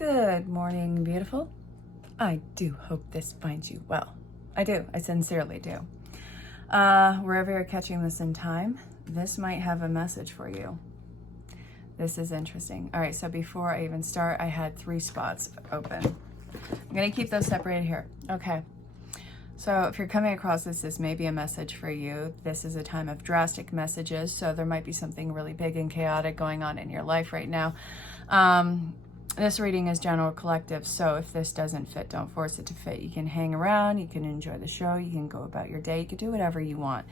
Good morning, beautiful. I do hope this finds you well. I do. I sincerely do. Wherever you're catching this in time, this might have a message for you. This is interesting. All right, so before I even start, I had 3 spots open. I'm going to keep those separated here. Okay. So if you're coming across this may be a message for you. This is a time of drastic messages, so there might be something really big and chaotic going on in your life right now. This reading is general collective, so if this doesn't fit, don't force it to fit. You can hang around, you can enjoy the show, you can go about your day, you can do whatever you want.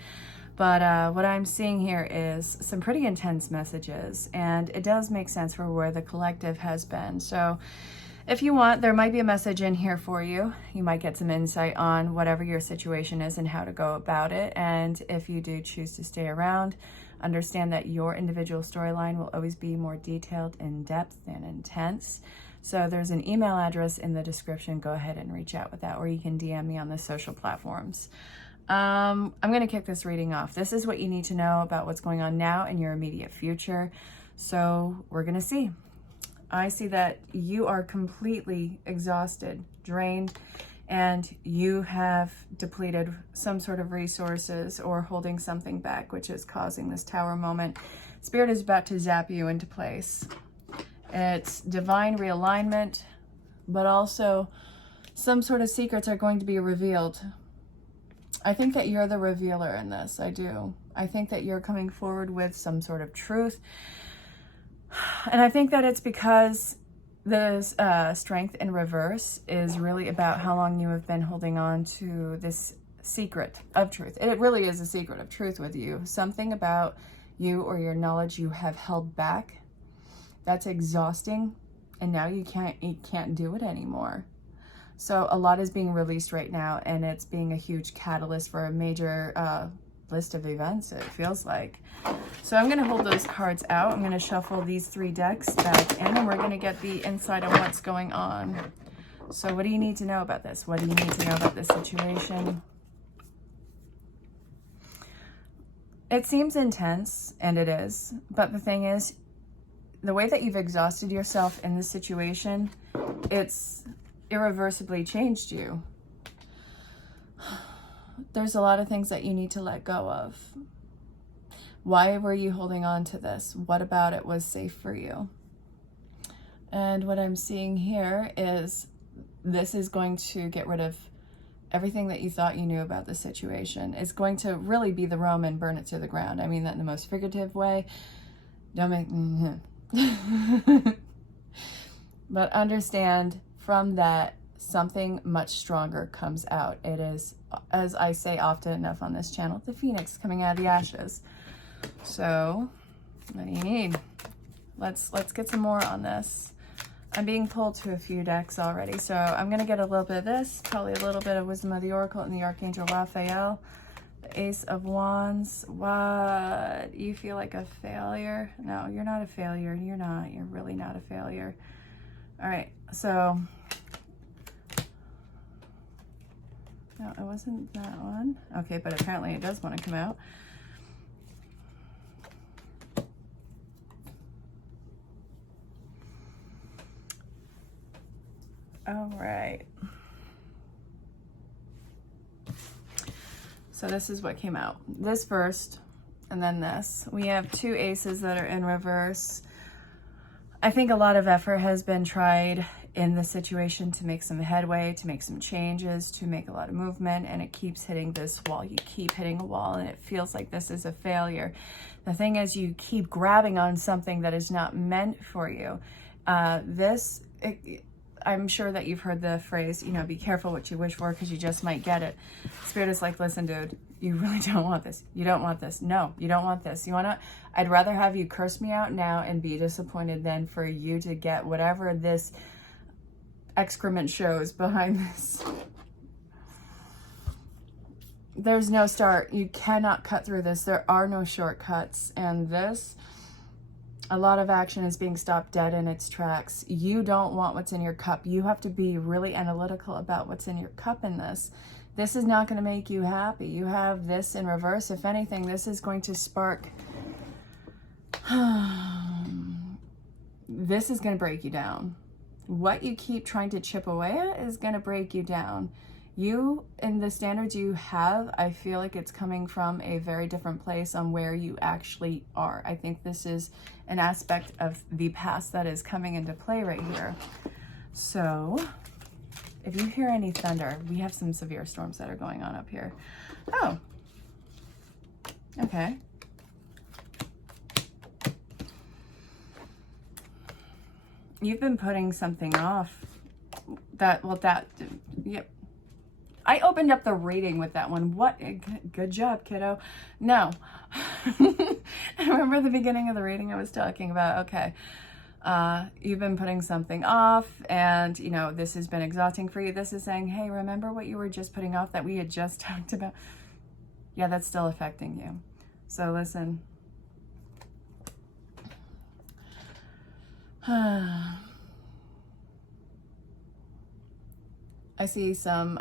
But what I'm seeing here is some pretty intense messages, and it does make sense for where the collective has been. So if you want, there might be a message in here for you. You might get some insight on whatever your situation is and how to go about it. And if you do choose to stay around, understand that your individual storyline will always be more detailed, in depth, and intense. So there's an email address in the description. Go ahead and reach out with that, or you can DM me on the social platforms. I'm going to kick this reading off. This is what you need to know about what's going on now in your immediate future. So we're going to see. I see that you are completely exhausted, drained, and you have depleted some sort of resources or holding something back, which is causing this tower moment. Spirit is about to zap you into place. It's divine realignment, but also some sort of secrets are going to be revealed. I think that you're the revealer in this. I do. I think that you're coming forward with some sort of truth. And I think that it's because this strength in reverse is really about how long you have been holding on to this secret of truth. It really is a secret of truth with you. Something about you or your knowledge you have held back. That's exhausting. And now you can't do it anymore. So a lot is being released right now, and it's being a huge catalyst for a major list of events, it feels like. So I'm going to hold those cards out. I'm going to shuffle these 3 decks back in, and we're going to get the insight on what's going on. So what do you need to know about this? What do you need to know about this situation? It seems intense, and it is. But the thing is, the way that you've exhausted yourself in this situation, it's irreversibly changed you. There's a lot of things that you need to let go of. Why were you holding on to this? What about it was safe for you? And what I'm seeing here is this is going to get rid of everything that you thought you knew about the situation. It's going to really be the Roman, burn it to the ground. I mean that in the most figurative way. Don't make... But understand from that, something much stronger comes out. It is, as I say often enough on this channel, the phoenix coming out of the ashes. So what do you need? Let's get some more on this. I'm being pulled to a few decks already, so I'm going to get a little bit of this, probably a little bit of Wisdom of the Oracle and the Archangel Raphael. The Ace of Wands. What? You feel like a failure? No, you're not a failure. You're not. You're really not a failure. All right, so no, it wasn't that one. Okay, but apparently it does want to come out. All right. So this is what came out. This first, and then this. We have 2 aces that are in reverse. I think a lot of effort has been tried in this situation to make some headway, to make some changes, to make a lot of movement, and it keeps hitting this wall. You keep hitting a wall, and it feels like this is a failure. The thing is, you keep grabbing on something that is not meant for you. I'm sure that you've heard the phrase, you know, be careful what you wish for because you just might get it. Spirit is like, listen, dude, you really don't want this. You don't want this. No, you don't want this. You want to, I'd rather have you curse me out now and be disappointed than for you to get whatever this excrement shows behind this. There's no start. You cannot cut through this. There are no shortcuts. And this, a lot of action is being stopped dead in its tracks. You don't want what's in your cup. You have to be really analytical about what's in your cup in this. This is not going to make you happy. You have this in reverse. If anything, this is going to spark this is going to break you down. what you keep trying to chip away at is going to break you down. You and the standards you have, I feel like it's coming from a very different place on where you actually are. I think this is an aspect of the past that is coming into play right here. So if you hear any thunder, we have some severe storms that are going on up here. Oh, okay. You've been putting something off. Yep. I opened up the reading with that one. What? Good job, kiddo. No. Remember the beginning of the reading I was talking about? Okay. You've been putting something off, and, you know, this has been exhausting for you. This is saying, hey, remember what you were just putting off that we had just talked about? Yeah, that's still affecting you. So listen. I see some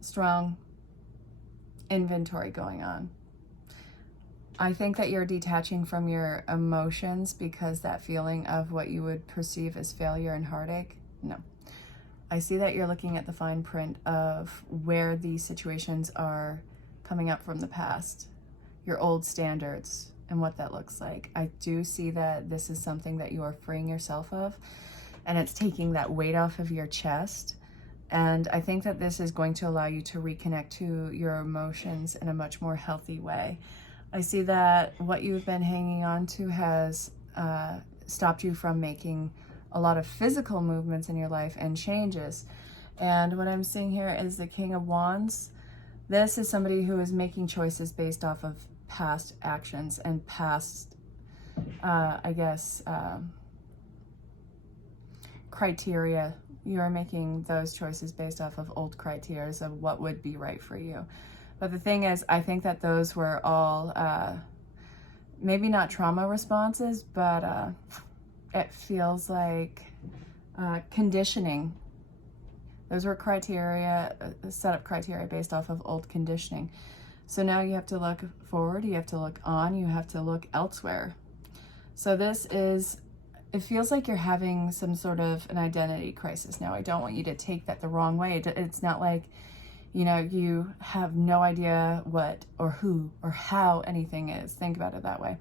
strong inventory going on. I think that you're detaching from your emotions because that feeling of what you would perceive as failure and heartache. No. I see that you're looking at the fine print of where these situations are coming up from the past, your old standards, and what that looks like. I do see that this is something that you are freeing yourself of, and it's taking that weight off of your chest. And I think that this is going to allow you to reconnect to your emotions in a much more healthy way. I see that what you've been hanging on to has stopped you from making a lot of physical movements in your life and changes. And what I'm seeing here is the King of Wands. This is somebody who is making choices based off of past actions and past, criteria. You are making those choices based off of old criteria of what would be right for you. But the thing is, I think that those were all maybe not trauma responses, but it feels like conditioning. Those were criteria, set up criteria based off of old conditioning. So now you have to look forward, you have to look on, you have to look elsewhere. So this is, it feels like you're having some sort of an identity crisis now. I don't want you to take that the wrong way. It's not like, you know, you have no idea what or who or how anything is. Think about it that way.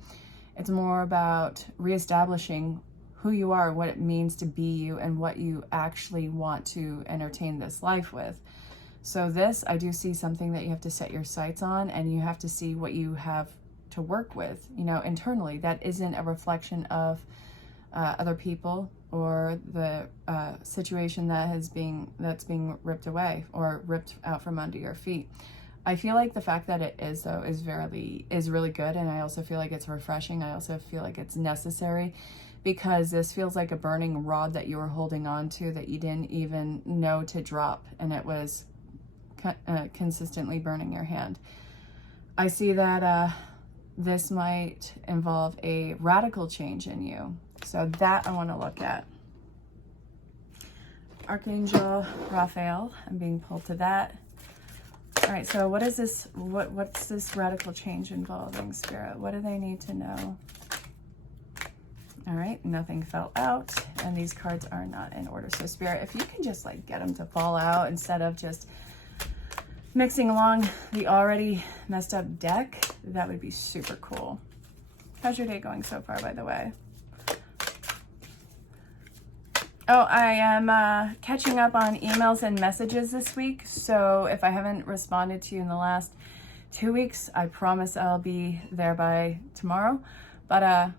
It's more about reestablishing who you are, what it means to be you, and what you actually want to entertain this life with. So this, I do see something that you have to set your sights on, and you have to see what you have to work with, you know, internally. That isn't a reflection of other people or the situation that's being ripped away or ripped out from under your feet. I feel like the fact that it is, though, is really good, and I also feel like it's refreshing. I also feel like it's necessary, because this feels like a burning rod that you were holding on to that you didn't even know to drop, and it was consistently burning your hand. I see that this might involve a radical change in you. So that I want to look at. Archangel Raphael, I'm being pulled to that. All right, so what is this? What's this radical change involving, Spirit? What do they need to know? All right, nothing fell out, and these cards are not in order. So Spirit, if you can just like get them to fall out instead of just mixing along the already messed up deck, that would be super cool. How's your day going so far, by the way? Oh, I am catching up on emails and messages this week. So if I haven't responded to you in the last 2 weeks, I promise I'll be there by tomorrow. But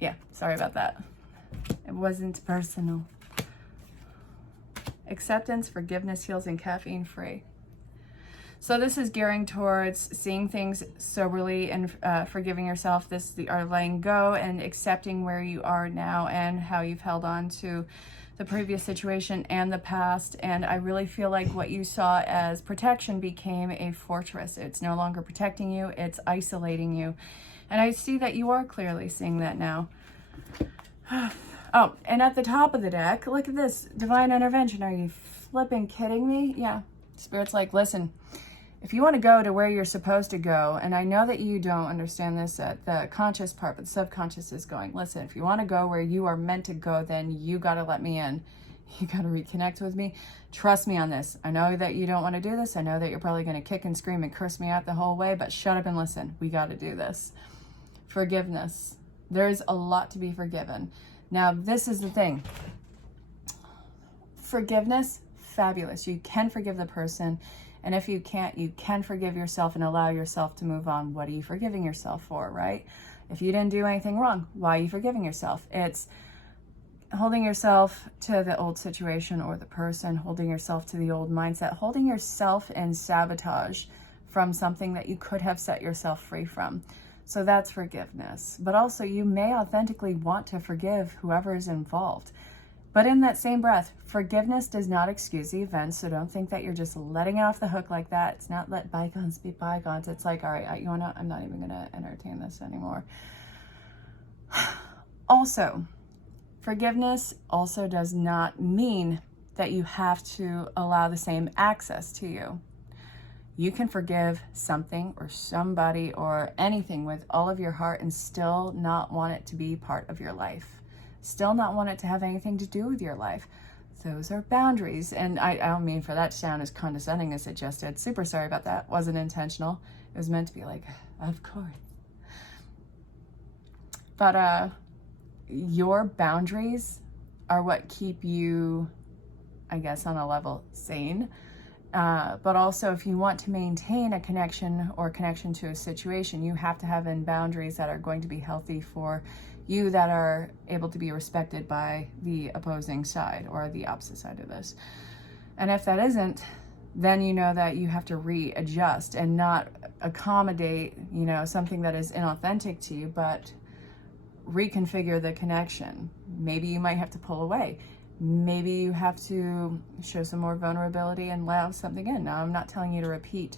yeah, sorry about that. It wasn't personal. Acceptance, forgiveness, heals, and caffeine free. So this is gearing towards seeing things soberly and forgiving yourself. This are letting go and accepting where you are now and how you've held on to the previous situation and the past. And I really feel like what you saw as protection became a fortress. It's no longer protecting you, it's isolating you. And I see that you are clearly seeing that now. Oh, and at the top of the deck, look at this. Divine intervention. Are you flipping kidding me? Yeah. Spirit's like, listen, if you want to go to where you're supposed to go, and I know that you don't understand this at the conscious part, but the subconscious is going, listen, if you want to go where you are meant to go, then you got to let me in. You got to reconnect with me. Trust me on this. I know that you don't want to do this. I know that you're probably going to kick and scream and curse me out the whole way, but shut up and listen. We got to do this. Forgiveness. There's a lot to be forgiven. Now, this is the thing. Forgiveness, fabulous. You can forgive the person. And if you can't, you can forgive yourself and allow yourself to move on. What are you forgiving yourself for, right? If you didn't do anything wrong, why are you forgiving yourself? It's holding yourself to the old situation or the person, holding yourself to the old mindset, holding yourself in sabotage from something that you could have set yourself free from. So that's forgiveness. But also you may authentically want to forgive whoever is involved. But in that same breath, forgiveness does not excuse the event. So don't think that you're just letting it off the hook like that. It's not let bygones be bygones. It's like, all right, you know what? I'm not even going to entertain this anymore. Also, forgiveness also does not mean that you have to allow the same access to you. You can forgive something or somebody or anything with all of your heart and still not want it to be part of your life. Still not want it to have anything to do with your life. Those are boundaries. And I don't mean for that to sound as condescending as it just did. Super sorry about that. Wasn't intentional. It was meant to be like, of course. But your boundaries are what keep you, I guess, on a level sane. But also, if you want to maintain a connection or connection to a situation, you have to have in boundaries that are going to be healthy for you, that are able to be respected by the opposing side or the opposite side of this. And if that isn't, then you know that you have to readjust and not accommodate, something that is inauthentic to you, but reconfigure the connection. Maybe you might have to pull away. Maybe you have to show some more vulnerability and allow something in. Now, I'm not telling you to repeat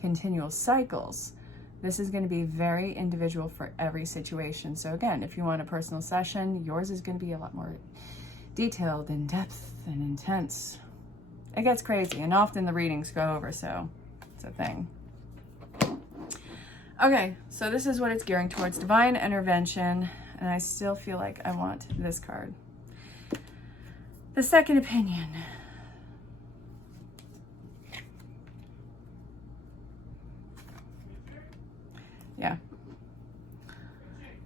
continual cycles. This is going to be very individual for every situation. So again, if you want a personal session, yours is going to be a lot more detailed, in depth, and intense. It gets crazy, and often the readings go over, so it's a thing. Okay, so this is what it's gearing towards, divine intervention, and I still feel like I want this card. The second opinion. Yeah.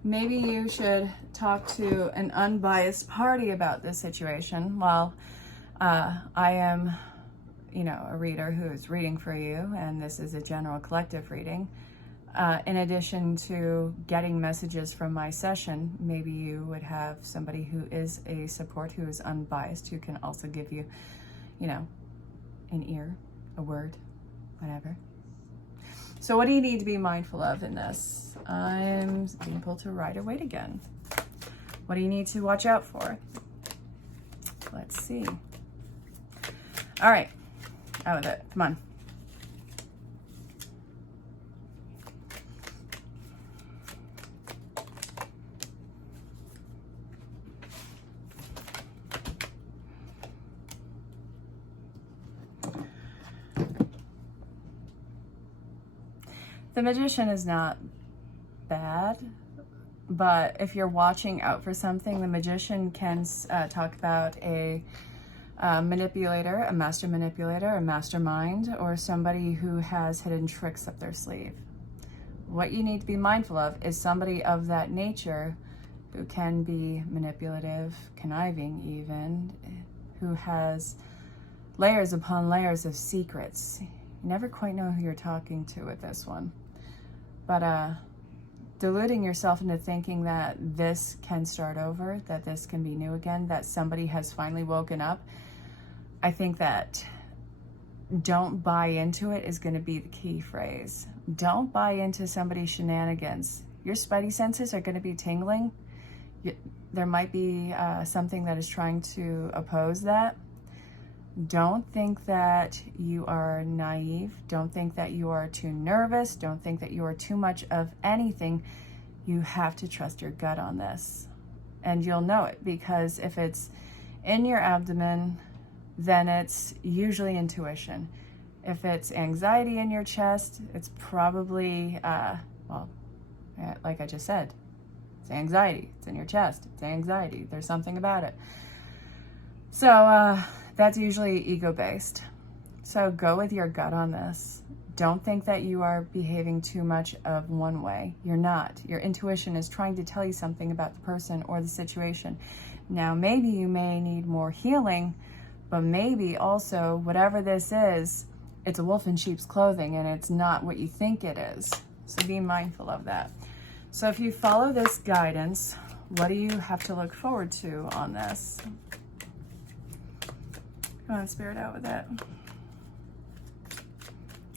Maybe you should talk to an unbiased party about this situation. While I am, a reader who is reading for you, and this is a general collective reading. In addition to getting messages from my session, maybe you would have somebody who is a support, who is unbiased, who can also give you, an ear, a word, whatever. So what do you need to be mindful of in this? I'm being pulled to Rider Waite again. What do you need to watch out for? Let's see. All right, out with it. Come on. The Magician is not bad, but if you're watching out for something, the Magician can talk about a manipulator, a master manipulator, a mastermind, or somebody who has hidden tricks up their sleeve. What you need to be mindful of is somebody of that nature who can be manipulative, conniving even, who has layers upon layers of secrets. You never quite know who you're talking to with this one. But deluding yourself into thinking that this can start over, that this can be new again, that somebody has finally woken up, I think that don't buy into it is going to be the key phrase. Don't buy into somebody's shenanigans. Your spidey senses are going to be tingling. There might be something that is trying to oppose that. Don't think that you are naive. Don't think that you are too nervous. Don't think that you are too much of anything. You have to trust your gut on this. And you'll know it, because if it's in your abdomen, then it's usually intuition. If it's anxiety in your chest, it's probably, like I just said, it's anxiety. It's in your chest. It's anxiety. There's something about it. So that's usually ego-based. So go with your gut on this. Don't think that you are behaving too much of one way. You're not. Your intuition is trying to tell you something about the person or the situation. Now, maybe you may need more healing, but maybe also whatever this is, it's a wolf in sheep's clothing and it's not what you think it is. So be mindful of that. So if you follow this guidance, what do you have to look forward to on this? Come on, Spirit, out with it.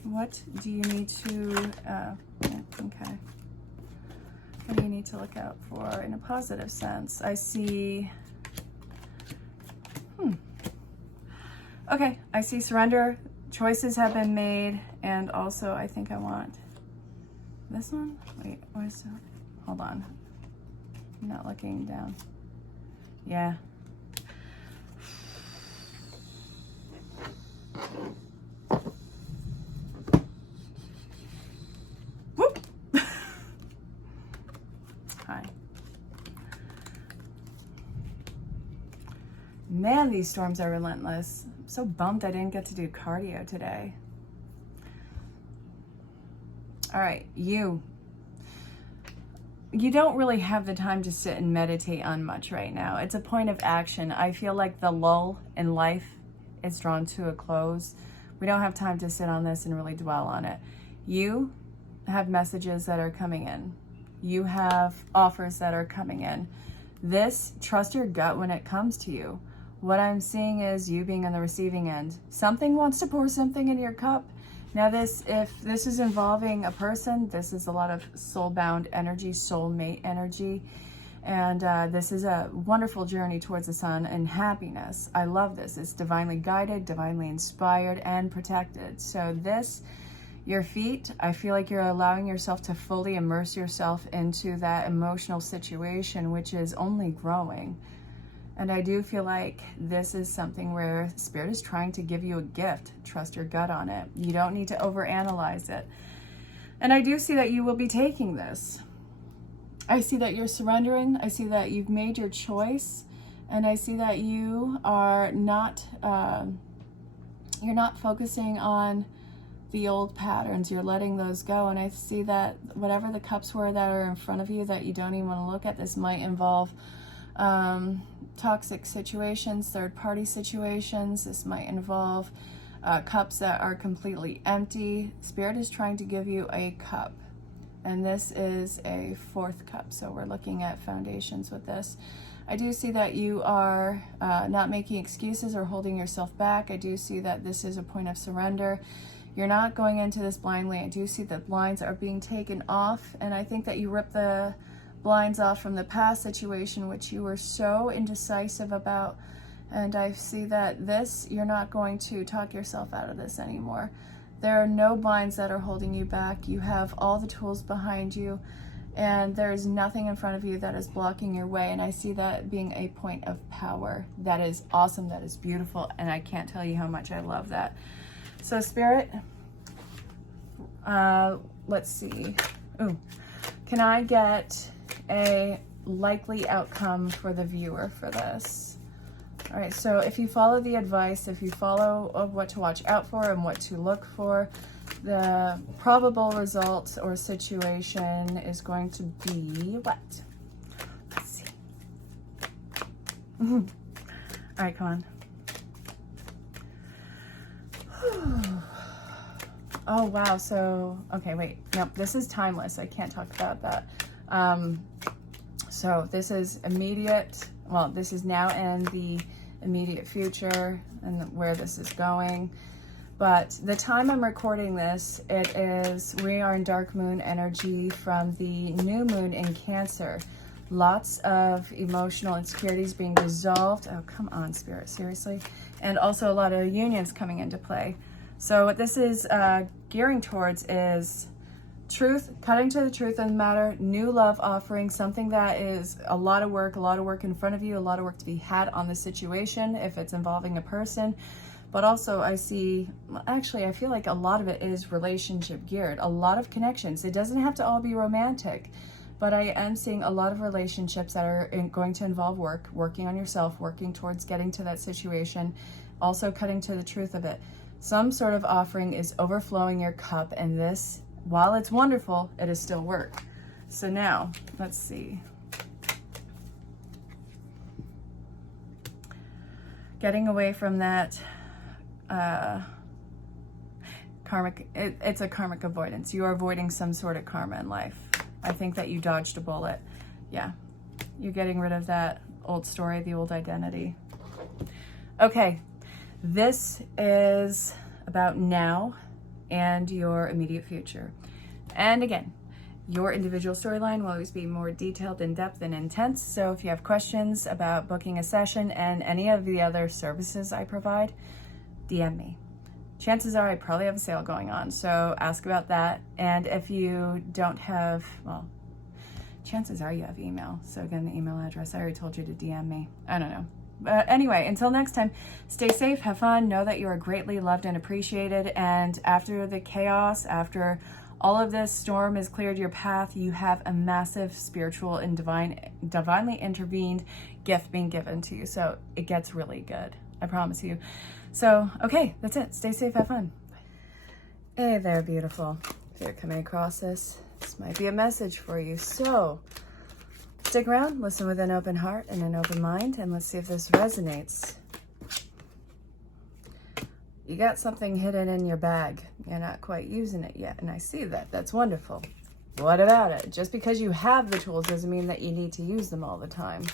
What do you need to, okay. What do you need to look out for in a positive sense? I see, okay, I see surrender, choices have been made, and also I think I want this one. Wait, where's, hold on. I'm not looking down. Yeah. Man, these storms are relentless. I'm so bummed I didn't get to do cardio today. All right, you don't really have the time to sit and meditate on much right now. It's a point of action. I feel like the lull in life is drawn to a close. We don't have time to sit on this and really dwell on it. You have messages that are coming in. You have offers that are coming in. This, trust your gut when it comes to you. What I'm seeing is you being on the receiving end. Something wants to pour something in your cup. Now if this is involving a person, this is a lot of soul-bound energy, soulmate energy. And this is a wonderful journey towards the sun and happiness. I love this. It's divinely guided, divinely inspired, and protected. So this, your feet, I feel like you're allowing yourself to fully immerse yourself into that emotional situation, which is only growing. And I do feel like this is something where Spirit is trying to give you a gift. Trust your gut on it. You don't need to overanalyze it. And I do see that you will be taking this. I see that you're surrendering. I see that you've made your choice. And I see that you are not, you're not focusing on the old patterns. You're letting those go. And I see that whatever the cups were that are in front of you that you don't even want to look at, this might involve toxic situations, third-party situations. This might involve cups that are completely empty. Spirit is trying to give you a cup, and this is a fourth cup. So we're looking at foundations with this. I do see that you are not making excuses or holding yourself back. I do see that this is a point of surrender. You're not going into this blindly. I do see that blinds are being taken off, and I think that you rip the blinds off from the past situation, which you were so indecisive about. And I see that this, you're not going to talk yourself out of this anymore. There are no blinds that are holding you back. You have all the tools behind you, and there is nothing in front of you that is blocking your way. And I see that being a point of power. That is awesome. That is beautiful. And I can't tell you how much I love that. So Spirit, let's see. Ooh, can I get a likely outcome for the viewer for this? All right, so if you follow the advice, if you follow of what to watch out for and what to look for, the probable result or situation is going to be what? Let's see. All right, come on. Oh, wow. So, okay, wait. Nope, this is timeless. I can't talk about that. So this is immediate. Well, this is now in the immediate future and where this is going. But the time I'm recording this, we are in dark moon energy from the new moon in Cancer. Lots of emotional insecurities being dissolved. Oh, come on, Spirit, seriously. And also a lot of unions coming into play. So what this is gearing towards is truth, cutting to the truth of the matter, new love offering, something that is a lot of work in front of you, a lot of work to be had on the situation if it's involving a person. But also I see, actually, I feel like a lot of it is relationship geared, a lot of connections. It doesn't have to all be romantic, but I am seeing a lot of relationships that are going to involve working on yourself, working towards getting to that situation, also cutting to the truth of it. Some sort of offering is overflowing your cup, and this, while it's wonderful, it is still work. So now, let's see. Getting away from that karmic, it's a karmic avoidance. You are avoiding some sort of karma in life. I think that you dodged a bullet. Yeah, you're getting rid of that old story, the old identity. Okay, this is about now and your immediate future. And again, your individual storyline will always be more detailed, in depth, and intense. So if you have questions about booking a session and any of the other services I provide, DM me. Chances are I probably have a sale going on, so ask about that. And if you don't have, well, chances are you have email. So again, the email address, I already told you to DM me. I don't know. But anyway, until next time, stay safe, have fun, know that you are greatly loved and appreciated. And after the chaos, after all of this storm has cleared your path, you have a massive spiritual and divinely intervened gift being given to you. So it gets really good. I promise you. So, okay, that's it. Stay safe, have fun. Hey there, beautiful. If you're coming across this might be a message for you. So, stick around, listen with an open heart and an open mind, and let's see if this resonates. You got something hidden in your bag. You're not quite using it yet, and I see that. That's wonderful. What about it? Just because you have the tools doesn't mean that you need to use them all the time.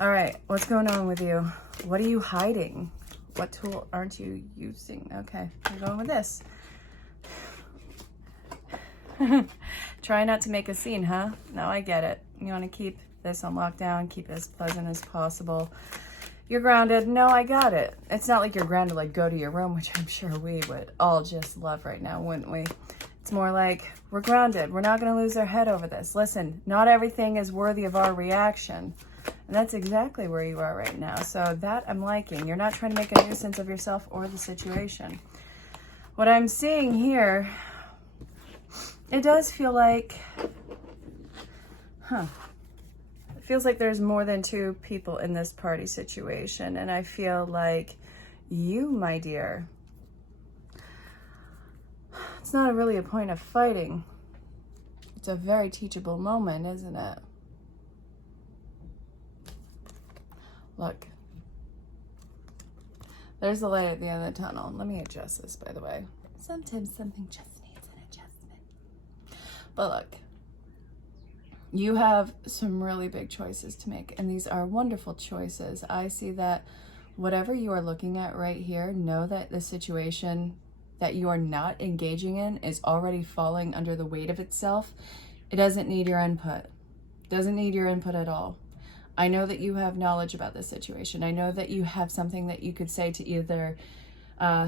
All right, what's going on with you? What are you hiding? What tool aren't you using? Okay, I'm going with this. Try not to make a scene, huh? No, I get it. You want to keep this on lockdown, keep it as pleasant as possible. You're grounded. No, I got it. It's not like you're grounded, like go to your room, which I'm sure we would all just love right now, wouldn't we? It's more like we're grounded. We're not going to lose our head over this. Listen, not everything is worthy of our reaction. And that's exactly where you are right now. So that I'm liking. You're not trying to make a nuisance of yourself or the situation. What I'm seeing here, it does feel like, it feels like there's more than two people in this party situation. And I feel like you, my dear, it's not really a point of fighting. It's a very teachable moment, isn't it? Look, there's the light at the end of the tunnel. Let me adjust this, by the way. Sometimes something just needs an adjustment. But look, you have some really big choices to make, and these are wonderful choices. I see that whatever you are looking at right here, know that the situation that you are not engaging in is already falling under the weight of itself. It doesn't need your input. It doesn't need your input at all. I know that you have knowledge about this situation. I know that you have something that you could say to either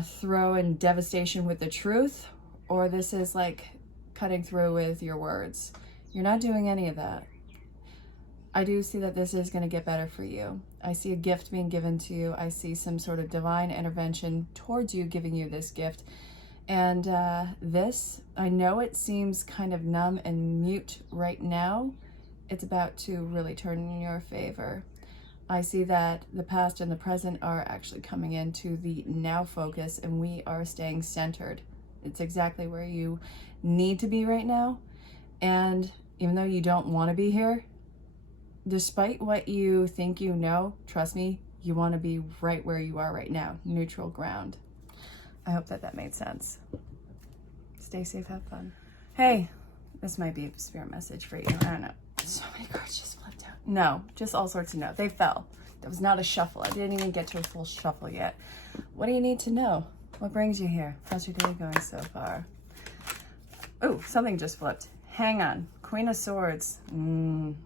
throw in devastation with the truth, or this is like cutting through with your words. You're not doing any of that. I do see that this is going to get better for you. I see a gift being given to you. I see some sort of divine intervention towards you, giving you this gift. And this, I know it seems kind of numb and mute right now. It's about to really turn in your favor. I see that the past and the present are actually coming into the now focus, and we are staying centered. It's exactly where you need to be right now. And even though you don't want to be here, despite what you think you know, trust me, you want to be right where you are right now, neutral ground. I hope that made sense. Stay safe, have fun. Hey, this might be a spirit message for you. I don't know. So many cards just flipped out. No, just all sorts of notes. They fell. That was not a shuffle. I didn't even get to a full shuffle yet. What do you need to know? What brings you here? How's your day going so far? Oh, something just flipped. Hang on. Queen of Swords. You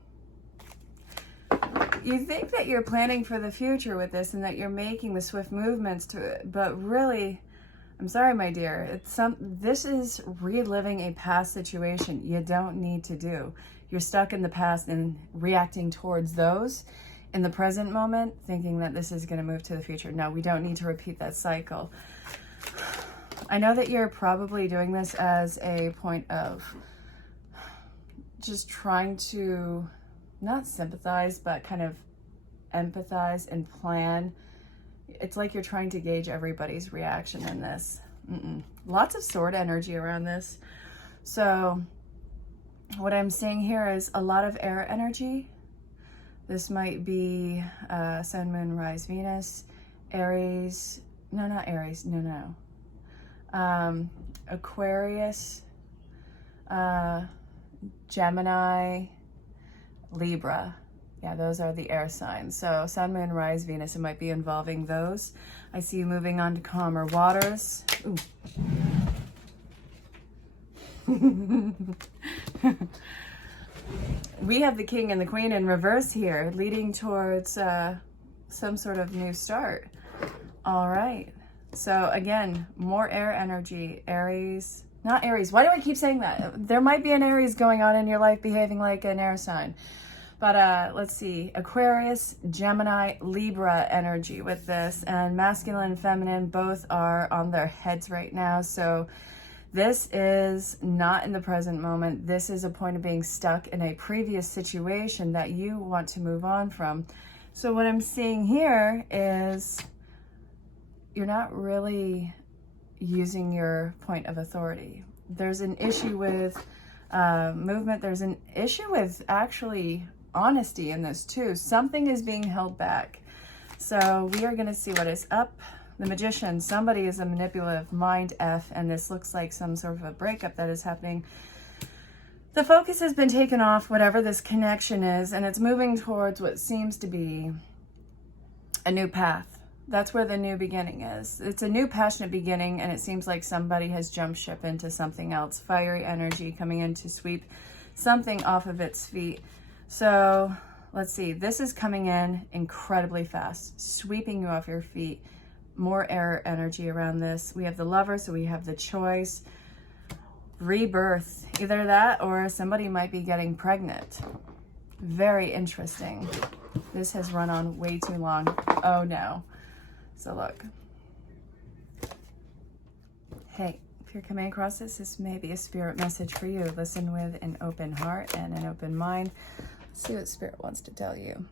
think that you're planning for the future with this and that you're making the swift movements to it, but really, I'm sorry, my dear. This is reliving a past situation you don't need to do. You're stuck in the past and reacting towards those in the present moment, thinking that this is going to move to the future. No, we don't need to repeat that cycle. I know that you're probably doing this as a point of just trying to not sympathize, but kind of empathize and plan. It's like you're trying to gauge everybody's reaction in this. Lots of sword energy around this. So what I'm seeing here is a lot of air energy. This might be Sun, Moon, Rise, Venus, Aries. No, not Aries. No. Aquarius, Gemini, Libra. Yeah, those are the air signs. So Sun, Moon, Rise, Venus, it might be involving those. I see you moving on to calmer waters. Ooh. We have the King and the Queen in reverse here, leading towards some sort of new start. All right. So again, more air energy. Aries, not Aries. Why do I keep saying that? There might be an Aries going on in your life behaving like an air sign. But let's see, Aquarius, Gemini, Libra energy with this, and masculine and feminine both are on their heads right now. So this is not in the present moment. This is a point of being stuck in a previous situation that you want to move on from. So what I'm seeing here is you're not really using your point of authority. There's an issue with movement. There's an issue with actually honesty in this too. Something is being held back. So we are going to see what is up. The Magician, somebody is a manipulative mind F, and this looks like some sort of a breakup that is happening. The focus has been taken off whatever this connection is, and it's moving towards what seems to be a new path. That's where the new beginning is. It's a new passionate beginning, and it seems like somebody has jumped ship into something else. Fiery energy coming in to sweep something off of its feet. So let's see, this is coming in incredibly fast, sweeping you off your feet. More air energy around this. We have the Lover, so we have the choice. Rebirth, either that or somebody might be getting pregnant. Very interesting. This has run on way too long. Oh no. So look. Hey, if you're coming across this, this may be a spirit message for you. Listen with an open heart and an open mind. Let's see what spirit wants to tell you.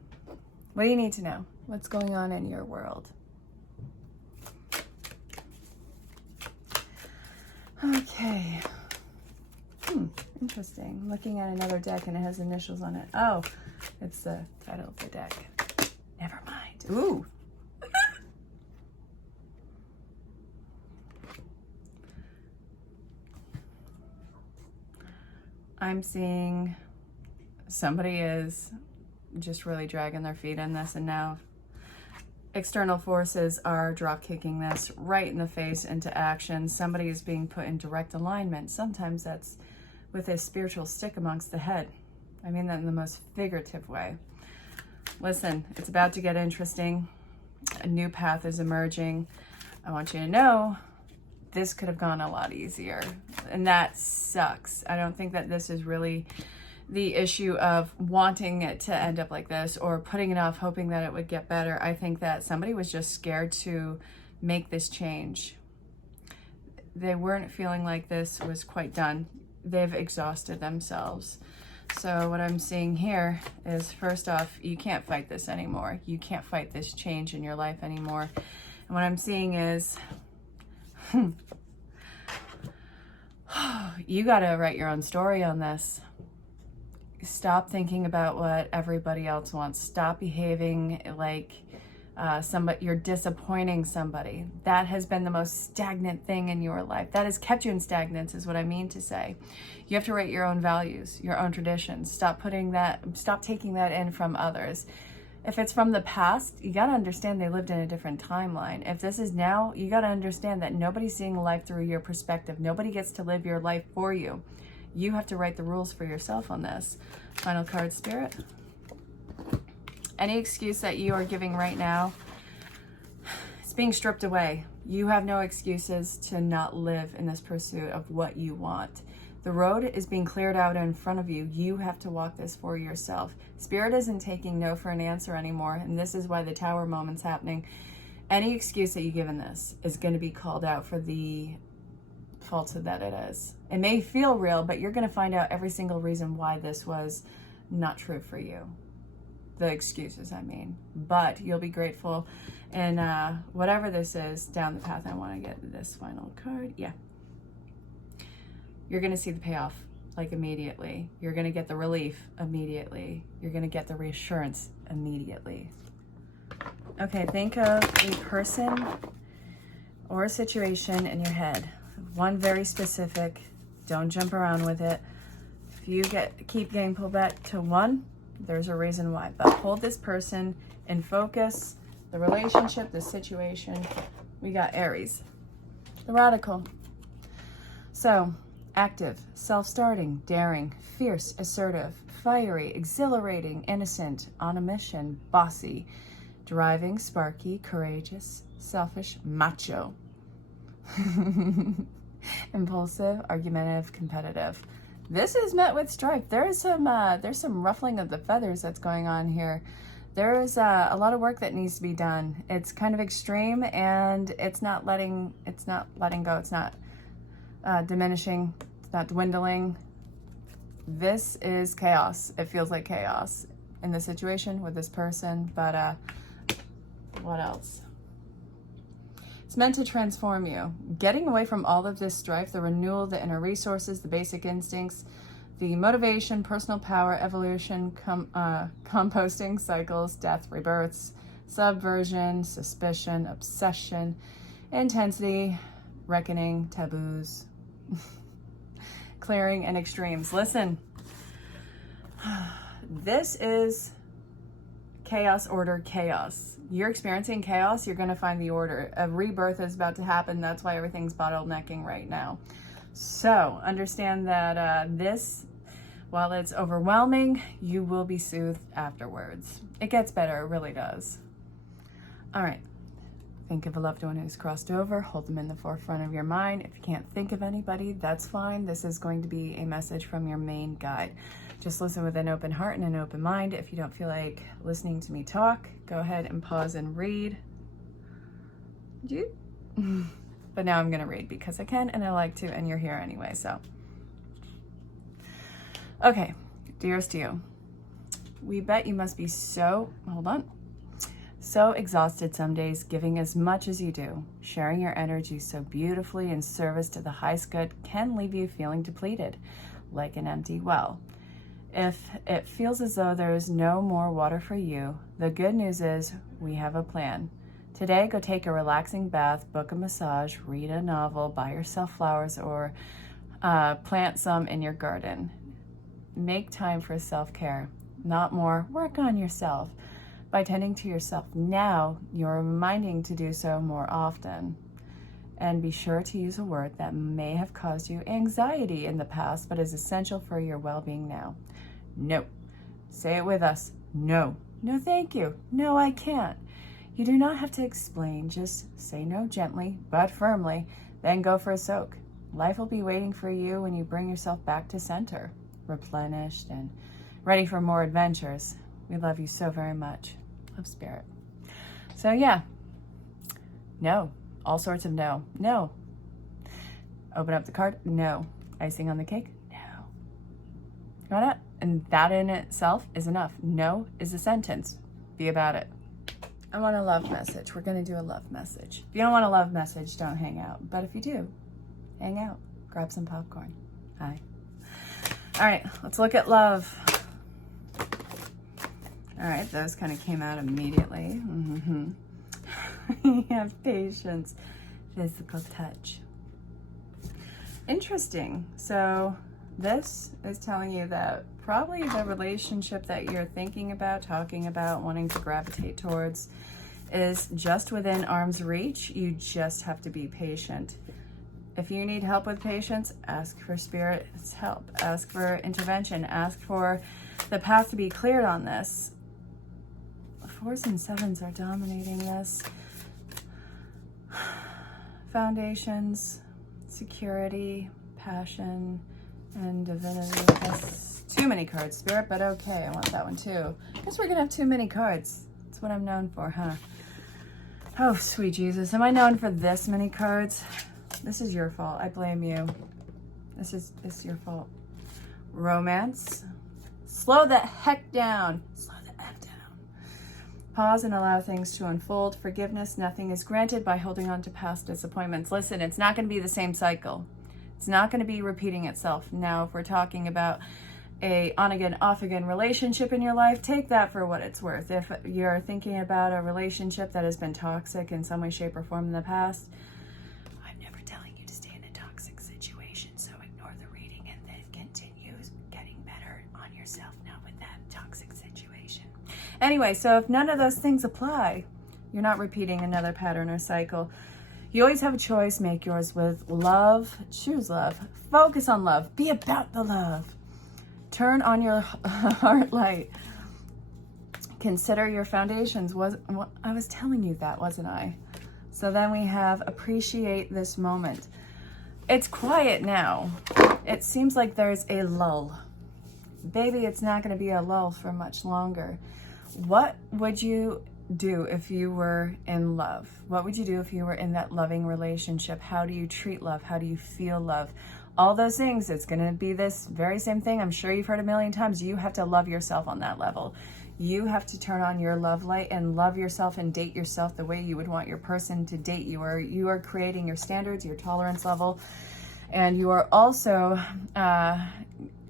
What do you need to know? What's going on in your world? Okay. Interesting. I'm looking at another deck and it has initials on it. Oh, it's the title of the deck. Never mind. Ooh. I'm seeing somebody is just really dragging their feet in this, and now external forces are drop kicking this right in the face into action. Somebody is being put in direct alignment. Sometimes that's with a spiritual stick amongst the head. I mean that in the most figurative way. Listen, it's about to get interesting. A new path is emerging. I want you to know this could have gone a lot easier, and that sucks. I don't think that this is really the issue of wanting it to end up like this or putting it off, hoping that it would get better. I think that somebody was just scared to make this change. They weren't feeling like this was quite done. They've exhausted themselves. So what I'm seeing here is, first off, you can't fight this anymore. You can't fight this change in your life anymore. And what I'm seeing is, you got to write your own story on this. Stop thinking about what everybody else wants. Stop behaving like you're disappointing somebody. That has been the most stagnant thing in your life. That has kept you in stagnance, is what I mean to say. You have to write your own values, your own traditions. Stop taking that in from others. If it's from the past, you got to understand they lived in a different timeline. If this is now, you got to understand that nobody's seeing life through your perspective. Nobody gets to live your life for you. You have to write the rules for yourself on this. Final card, Spirit. Any excuse that you are giving right now, it's being stripped away. You have no excuses to not live in this pursuit of what you want. The road is being cleared out in front of you. You have to walk this for yourself. Spirit isn't taking no for an answer anymore, and this is why the Tower moment's happening. Any excuse that you give in this is going to be called out for the falsehood that it is. It may feel real, but you're going to find out every single reason why this was not true for you. The excuses, I mean. But you'll be grateful. And whatever this is, down the path, I want to get this final card. Yeah. You're going to see the payoff, like, immediately. You're going to get the relief immediately. You're going to get the reassurance immediately. Okay, think of a person or a situation in your head. One very specific. Don't jump around with it. If you keep getting pulled back to one, there's a reason why. But hold this person in focus, the relationship, the situation. We got Aries, the radical. So, active, self-starting, daring, fierce, assertive, fiery, exhilarating, innocent, on a mission, bossy, driving, sparky, courageous, selfish, macho, impulsive, argumentative, competitive. This is met with strife. There's some ruffling of the feathers that's going on here. There's a lot of work that needs to be done. It's kind of extreme, and it's not letting go. It's not diminishing. It's not dwindling. This is chaos. It feels like chaos in this situation with this person. But what else? It's meant to transform you. Getting away from all of this strife, the renewal, the inner resources, the basic instincts, the motivation, personal power, evolution, composting, cycles, death, rebirths, subversion, suspicion, obsession, intensity, reckoning, taboos, clearing, and extremes. Listen, this is chaos, order, chaos. You're experiencing chaos, you're going to find the order. A rebirth is about to happen. That's why everything's bottlenecking right now. So understand that this, while it's overwhelming, you will be soothed afterwards. It gets better, it really does. All right. Think of a loved one who's crossed over. Hold them in the forefront of your mind. If you can't think of anybody, that's fine. This is going to be a message from your main guide. Just listen with an open heart and an open mind. If you don't feel like listening to me talk, go ahead and pause and read. But now I'm going to read because I can and I like to, and you're here anyway, so. Okay, dearest you, we bet you must be so exhausted some days, giving as much as you do. Sharing your energy so beautifully in service to the highest good can leave you feeling depleted, like an empty well. If it feels as though there is no more water for you, the good news is we have a plan. Today, go take a relaxing bath, book a massage, read a novel, buy yourself flowers, or plant some in your garden. Make time for self-care, not more. Work on yourself. By tending to yourself now, you're reminding to do so more often. And be sure to use a word that may have caused you anxiety in the past, but is essential for your well-being now. No. Say it with us. No. No, thank you. No, I can't. You do not have to explain. Just say no gently, but firmly, then go for a soak. Life will be waiting for you when you bring yourself back to center, replenished and ready for more adventures. We love you so very much. Love, Spirit. So yeah. No. All sorts of no. No. Open up the card. No. Icing on the cake. No. You know what? And that in itself is enough. No is a sentence. Be about it. I want a love message. We're going to do a love message. If you don't want a love message, don't hang out. But if you do, hang out. Grab some popcorn. Hi. All right, let's look at love. All right, those kind of came out immediately. You have patience, physical touch. Interesting. So this is telling you that probably the relationship that you're thinking about, talking about, wanting to gravitate towards is just within arm's reach. You just have to be patient. If you need help with patience, ask for Spirit's help. Ask for intervention. Ask for the path to be cleared on this. 4s and 7s are dominating this. Foundations, security, passion, and divinity. That's too many cards, Spirit, but okay, I want that one too. I guess we're gonna have too many cards. That's what I'm known for, huh? Oh, sweet Jesus. Am I known for this many cards? This is your fault. I blame you. This is your fault. Romance. Slow the heck down. Slow the heck down. Pause and allow things to unfold. Forgiveness. Nothing is granted by holding on to past disappointments. Listen, it's not going to be the same cycle. It's not going to be repeating itself. Now, if we're talking about a on-again, off-again relationship in your life, take that for what it's worth. If you're thinking about a relationship that has been toxic in some way, shape, or form in the past, I'm never telling you to stay in a toxic situation, so ignore the reading and then continue getting better on yourself, not with that toxic situation. Anyway, so if none of those things apply, you're not repeating another pattern or cycle. You always have a choice. Make yours with love. Choose love. Focus on love. Be about the love. Turn on your heart light. Consider your foundations. I was telling you that, wasn't I? So then we have appreciate this moment. It's quiet now. It seems like there's a lull. Baby, it's not going to be a lull for much longer. What would you do if you were in love? What would you do if you were in that loving relationship? How do you treat love? How do you feel love? All those things, it's going to be this very same thing. I'm sure you've heard a million times. You have to love yourself on that level. You have to turn on your love light and love yourself and date yourself the way you would want your person to date you. Or you are creating your standards, your tolerance level, and you are also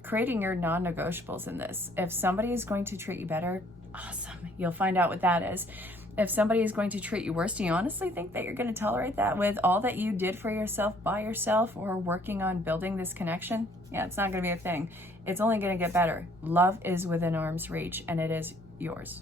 creating your non-negotiables in this. If somebody is going to treat you better, awesome. You'll find out what that is. If somebody is going to treat you worse, do you honestly think that you're going to tolerate that with all that you did for yourself by yourself or working on building this connection? Yeah, it's not going to be a thing. It's only going to get better. Love is within arm's reach and it is yours.